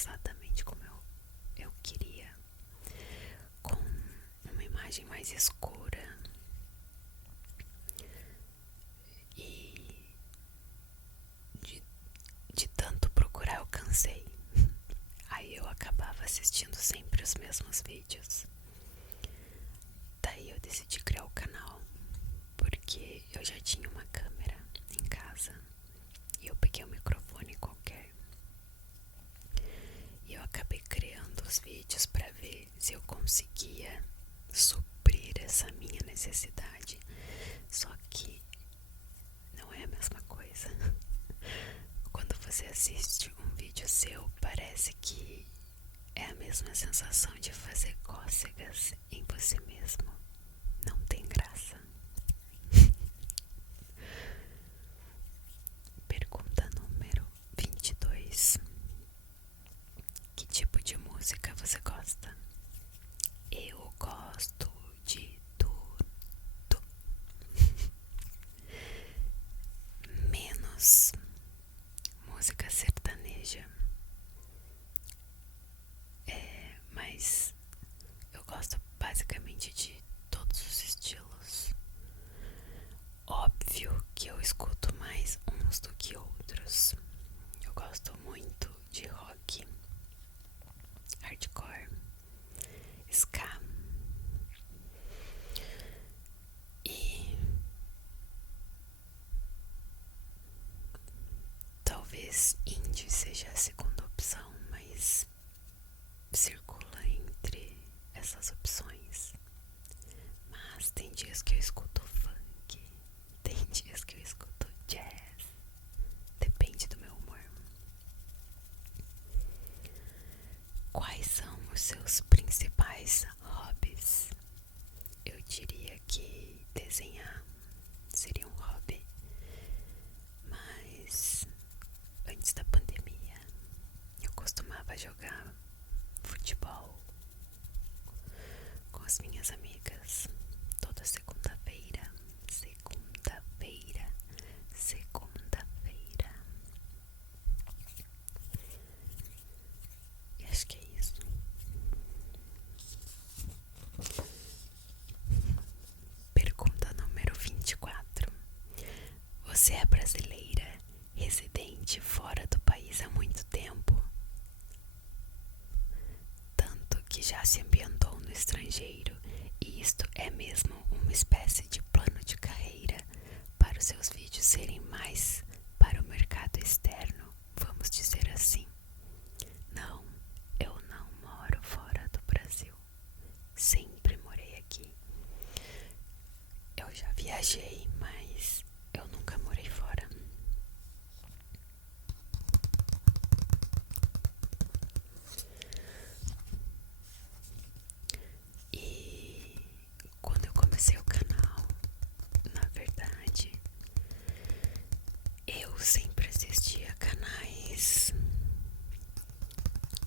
exatamente como eu queria, com uma imagem mais escura. E de tanto procurar eu cansei. Aí eu acabava assistindo sempre os mesmos vídeos. Daí eu decidi criar o canal, porque eu já tinha uma câmera em casa e eu peguei um microfone qualquer. E eu acabei criando os vídeos para ver se eu conseguia suprir essa minha necessidade. Só que não é a mesma coisa. Quando você assiste um vídeo seu, parece que é a mesma sensação de fazer cócegas em você mesmo. Não tem graça. Pergunta número 22. Que tipo de música você gosta? Eu gosto de tudo, menos música sertaneja. Mas eu gosto basicamente de todos os estilos. Óbvio que eu escuto mais uns do que outros. Eu gosto muito de rock, hardcore, ska e talvez indie seja a segunda opção, mas circula entre essas opções. Mas tem dias que eu escuto funk, tem dias que eu escuto jazz, depende do meu humor. Quais são os seus principais hobbies? Eu diria que desenhar seria um hobby, mas antes da pandemia eu costumava jogar futebol com as minhas amigas toda segunda-feira, segunda-feira, segunda-feira. E acho que é isso. Pergunta número 24. Você é brasileira, residente fora do país há muito tempo? Tanto que já se ambientou no estrangeiro, e isto é mesmo uma espécie de plano de carreira para os seus vídeos serem mais para o mercado externo, vamos dizer assim. Não, eu não moro fora do Brasil. Sempre morei aqui. Eu já viajei, mas eu nunca morei fora. E quando eu comecei o canal, na verdade, eu sempre assisti a canais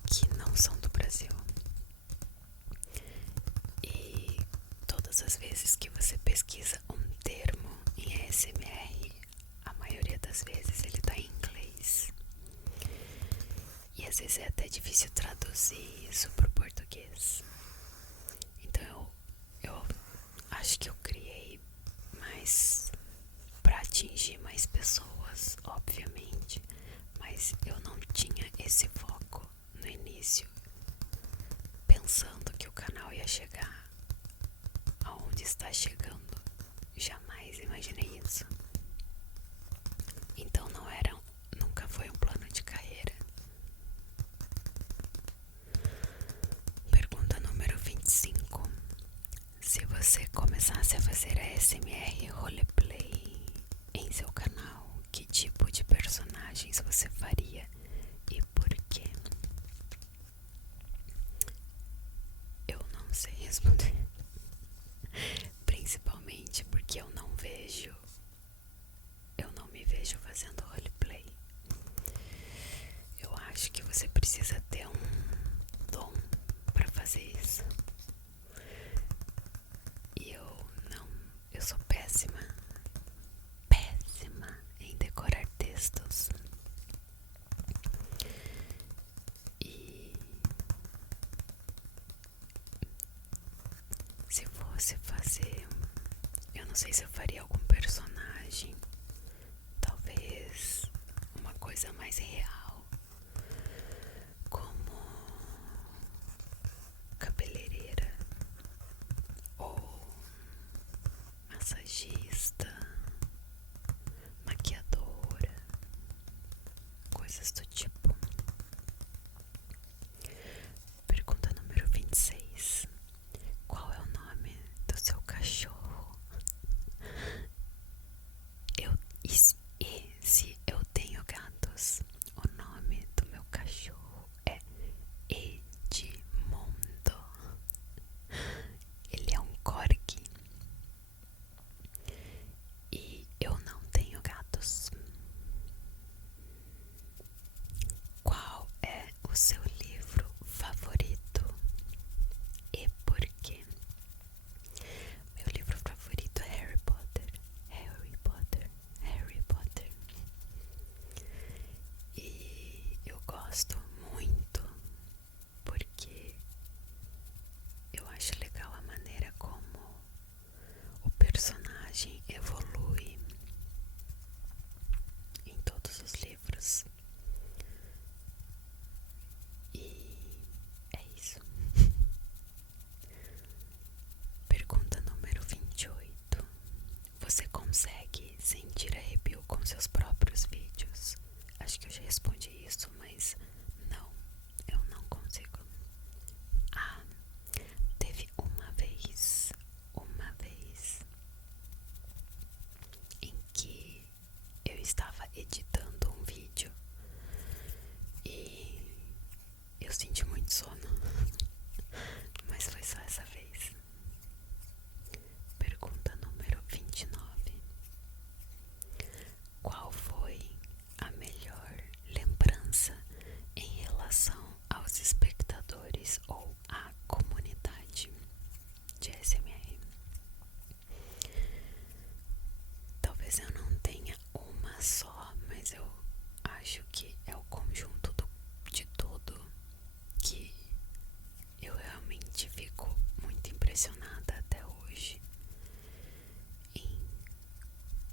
que não são do Brasil. E todas as vezes que você pesquisa um termo em ASMR, a maioria das vezes ele tá em inglês. E às vezes é até difícil traduzir isso pro português. Então eu acho que eu criei mais pra atingir mais pessoas, obviamente. Mas eu não tinha esse foco no início, pensando que o canal ia chegar aonde está chegando. Jamais imaginei isso. Então nunca foi um plano de carreira. Pergunta número 25. Se você começasse a fazer ASMR roleplay em seu canal, que tipo de personagens você faria e por quê? Eu não sei responder. Principalmente porque eu não me vejo fazendo roleplay. Eu acho que você precisa ter um dom pra fazer isso. E eu sou péssima em decorar textos. E fosse fazer, eu não sei se eu faria algum personagem, talvez uma coisa mais real, como cabeleireira ou massagista, maquiadora, coisas do tipo. Pergunta número 26. Qual é o nome do seu cachorro? E se eu tenho gatos, o nome do meu cachorro é Edmundo. Ele é um corgi. E eu não tenho gatos. Qual é o seu livro favorito e por quê? Meu livro favorito é Harry Potter. Harry Potter, Harry Potter. E eu gosto muito porque eu acho legal a maneira como o personagem evolui em todos os livros. E é isso. Pergunta número 28. Você consegue sentir arrepio com seus próprios vídeos? Acho que eu já respondi isso, mas não, eu não consigo. Ah, teve uma vez em que eu estava editando um vídeo e eu senti muito sono, mas foi só essa vez. Pergunta número 29. Qual foi a melhor lembrança em relação aos espectadores ou à comunidade de ASMR? Talvez eu não tenha uma só, mas eu acho que é o conjunto de tudo que eu realmente fico muito impressionada até hoje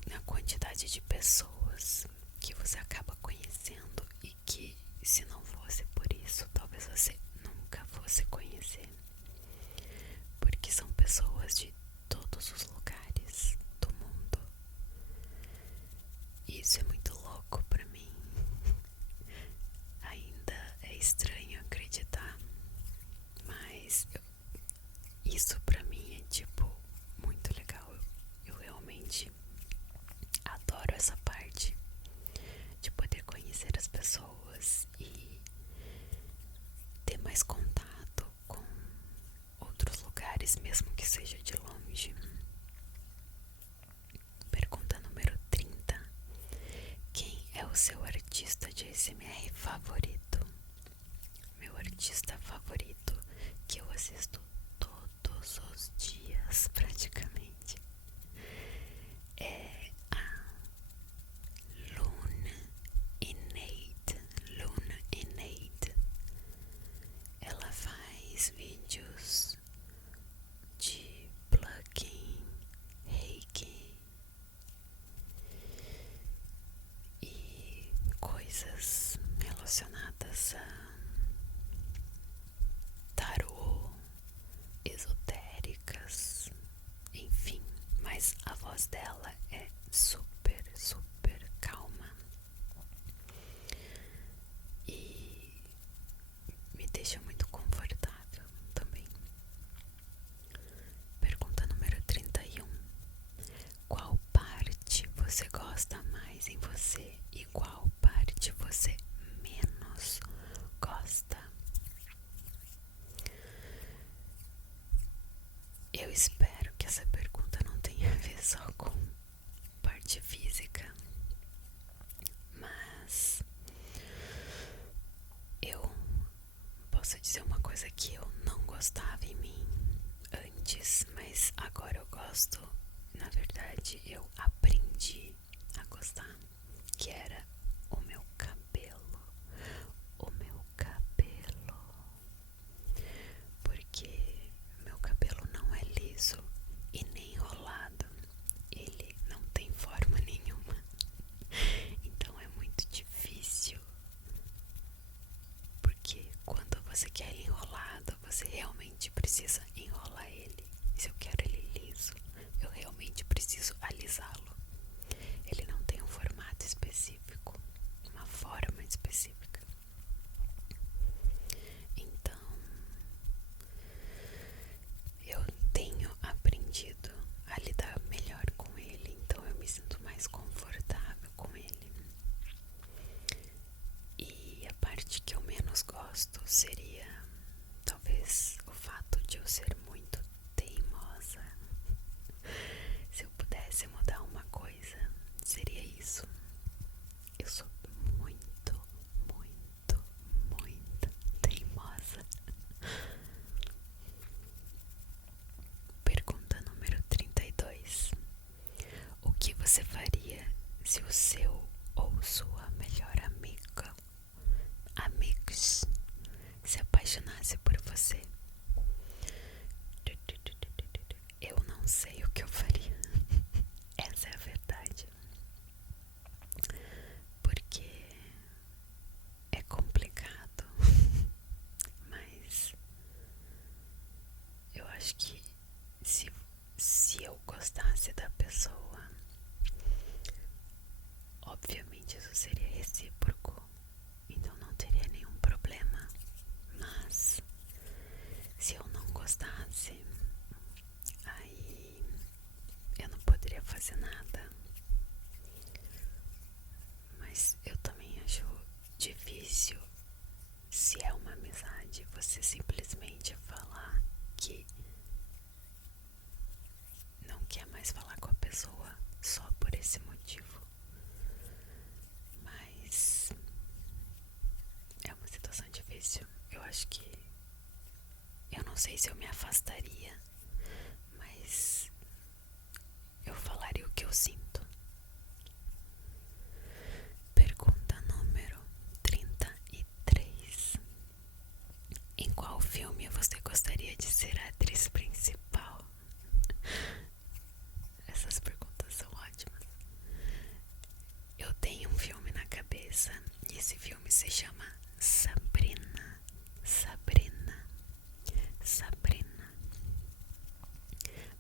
na quantidade de pessoas que você acaba conhecendo e que, se não fosse por isso, talvez você nunca fosse conhecer, porque são pessoas de todos os lugares do mundo. E isso é muito louco pra mim. Ainda é estranho acreditar, mas isso pra mim é tipo muito legal. Eu realmente adoro essa parte de poder conhecer as pessoas e ter mais contato com outros lugares, mesmo que seja de longe. Pergunta número 30. Quem é o seu artista de ASMR favorito? Meu artista favorito, que eu assisto todos os dias praticamente, é a Luna Innate. Ela faz vídeos de plugging, reiki e coisas relacionadas a tarô, esotéricas, enfim, mas a voz dela é super, super calma e me deixa muito confortável também. Pergunta número 31. Qual parte você gosta mais em você e qual parte você menos gosta? Eu espero que essa pergunta não tenha a ver só com parte física, mas eu posso dizer uma coisa que eu não gostava em mim antes, mas agora eu gosto. Na verdade, eu aprendi a gostar, que era se o seu ou sua melhor amiga, amigos, se apaixonasse por você, eu não sei o que eu faria. Essa é a verdade. Porque é complicado, mas eu acho que se eu gostasse da pessoa, obviamente isso seria recíproco, então não teria nenhum problema. Mas se eu não gostasse, aí eu não poderia fazer nada. Mas eu também acho difícil, se é uma amizade, você simplesmente falar que não quer mais falar com a pessoa só por esse motivo. Mas é uma situação difícil. Eu acho que eu não sei se eu me afastaria, mas eu falaria o que eu sinto. Pergunta número 33. Em qual filme você gostaria de ser a atriz principal? Essas perguntas são ótimas. Eu tenho um filme na cabeça e esse filme se chama Sabrina. Sabrina. Sabrina.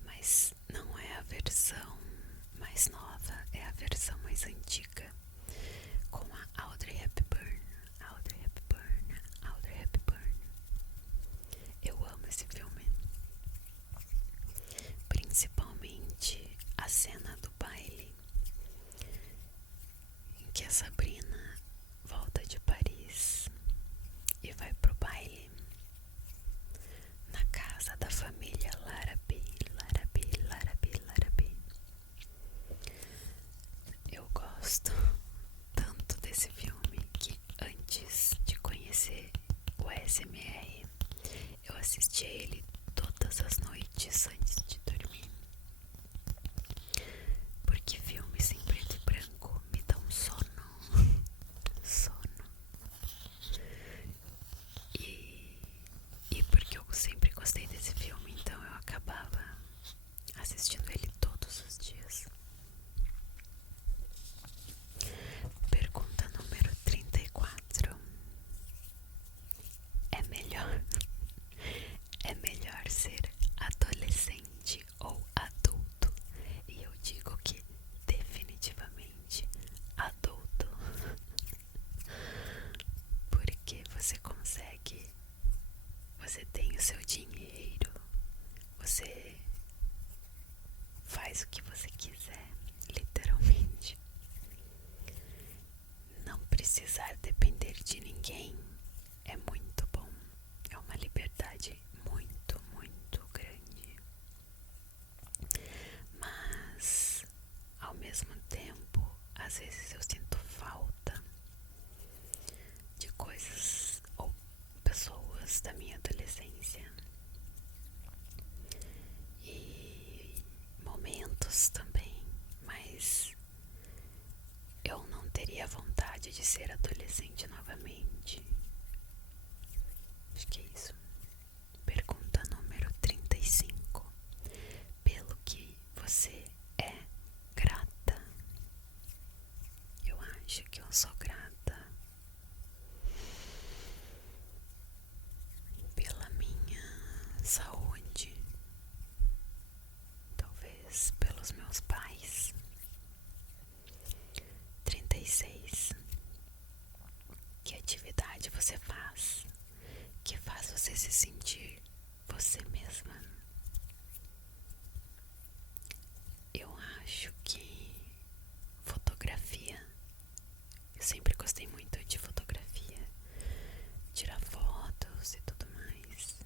Mas não é a versão mais nova, é a versão mais antiga, com a Audrey Hepburn. Audrey Hepburn. Audrey Hepburn. Eu amo esse filme, principalmente a cena do baile, em que a Sabrina volta de Paris e vai pro baile na casa da família Larrabee. Larrabee, Larrabee, Larrabee. Eu gosto tanto desse filme que antes de conhecer o ASMR, eu assistia ele todas as noites antes de dormir. Porque filmes em preto e branco me dão sono. Sono. E porque eu sempre gostei desse filme, então eu acabava assistindo ele todos os dias. Pergunta número 34. É melhor ser adolescente ou adulto? E eu digo que definitivamente adulto. Porque você tem o seu dinheiro, você faz o que você quiser, literalmente. Não precisar depender de ninguém é muito bom. É uma liberdade muito, muito grande. Mas, ao mesmo tempo, às vezes eu sinto falta de coisas ou pessoas da minha adolescência e momentos também, mas eu não teria vontade de ser adolescente novamente. Acho que é isso. Pergunta número 35. Pelo que você é grata? Eu acho que eu sou grata pela minha saúde, talvez pelos meus pais. 36. Que atividade você faz que faz você se sentir você mesma? Eu acho que fotografia. Eu sempre gostei muito de fotografia, tirar fotos e tudo mais.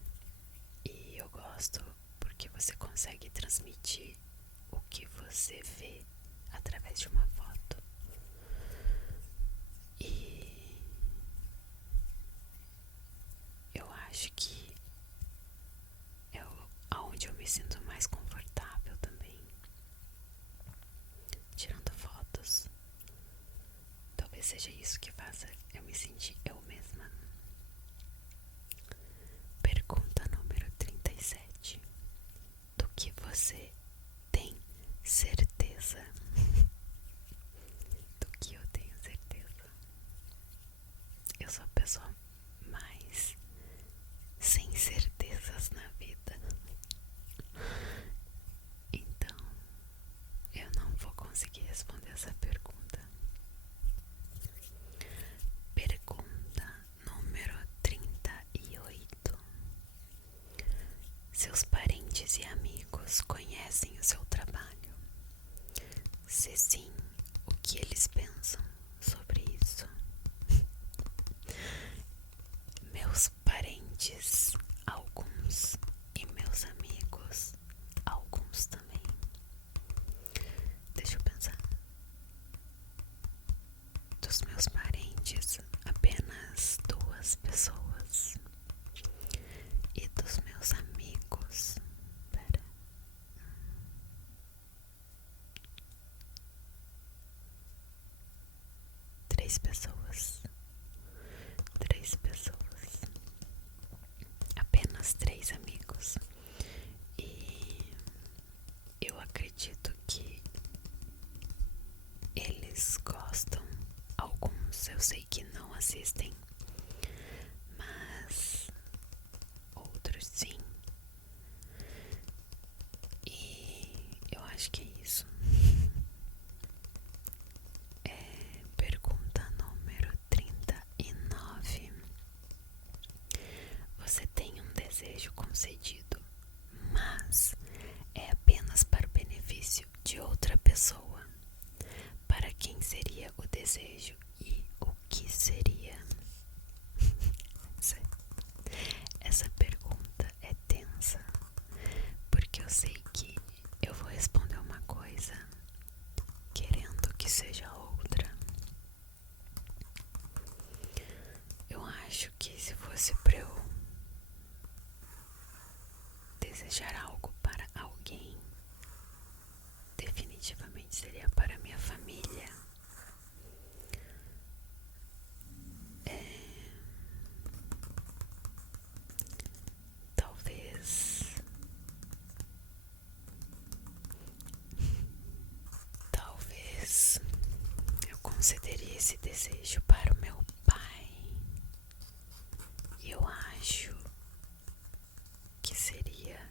E eu gosto porque você consegue transmitir o que você vê através de uma foto. E eu acho que é onde eu me sinto mais confortável também, tirando fotos. talvez seja isso que faça eu me sentir eu mesma. Pergunta número 37. Do que você tem certeza? Do que eu tenho certeza? Eu sou a pessoa mais sem certezas na vida. Então, eu não vou conseguir responder essa pergunta. Pergunta número 38. Seus parentes e amigos conhecem o seu trabalho? Se sim, o que eles pensam sobre isso? Meus parentes, alguns, e meus amigos, alguns também. Deixa eu pensar. Dos meus parentes, apenas 2 pessoas. E dos meus amigos, pera, 3 pessoas. 3 pessoas. Apenas 3 amigos. E eu acredito que eles gostam. Alguns eu sei que não assistem, mas outros sim. E eu acho que é isso. Pergunta número 39. Você tem um desejo concedido, mas é apenas para o benefício de outra pessoa. Para quem seria o desejo e o que seria? Essa pergunta é tensa, porque eu sei que eu vou responder uma coisa querendo que seja outra. Eu acho que se fosse pra eu desejar algo para alguém, definitivamente seria para minha família. Talvez eu concederia esse desejo para o meu pai. E eu acho que seria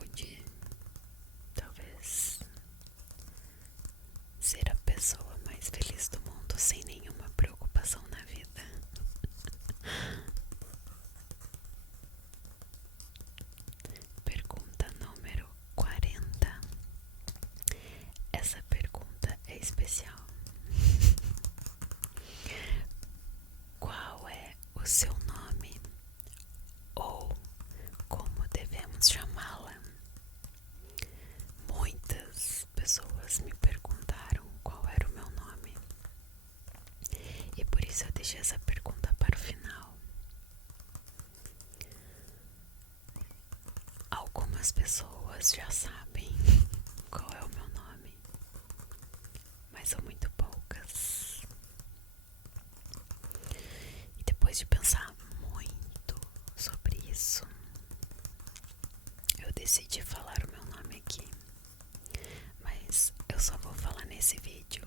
o de talvez ser a pessoa mais feliz do mundo sem nenhuma preocupação na vida. Pergunta número 40. Essa pergunta é especial. Qual é o seu nome? Ou como devemos chamá-la? Muitas pessoas me perguntaram qual era o meu nome. E por isso eu deixei essa pergunta para o final. Algumas pessoas já sabem qual é o meu nome, mas são muito poucas. E depois de pensar muito sobre isso, eu decidi falar o meu nome aqui. Mas eu só vou falar nesse vídeo.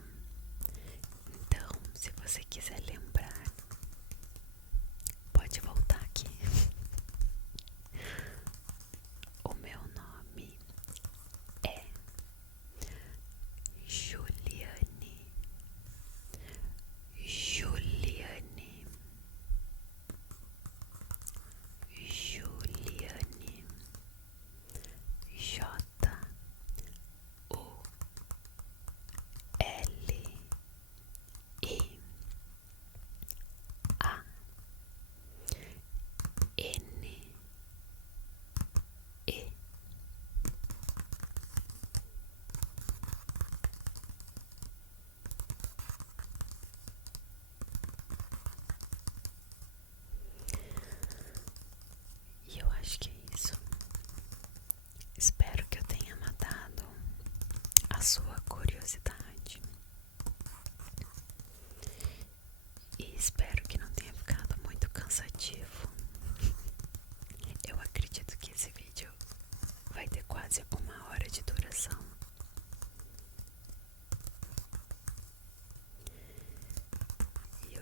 Então, se você quiser lembrar, pode voltar aqui. O meu nome é Juliane. Juliane. Juliane.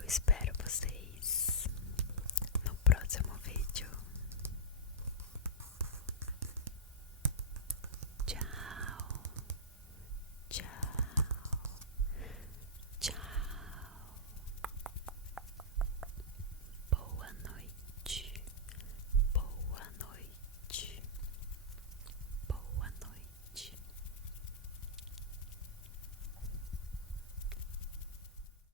espero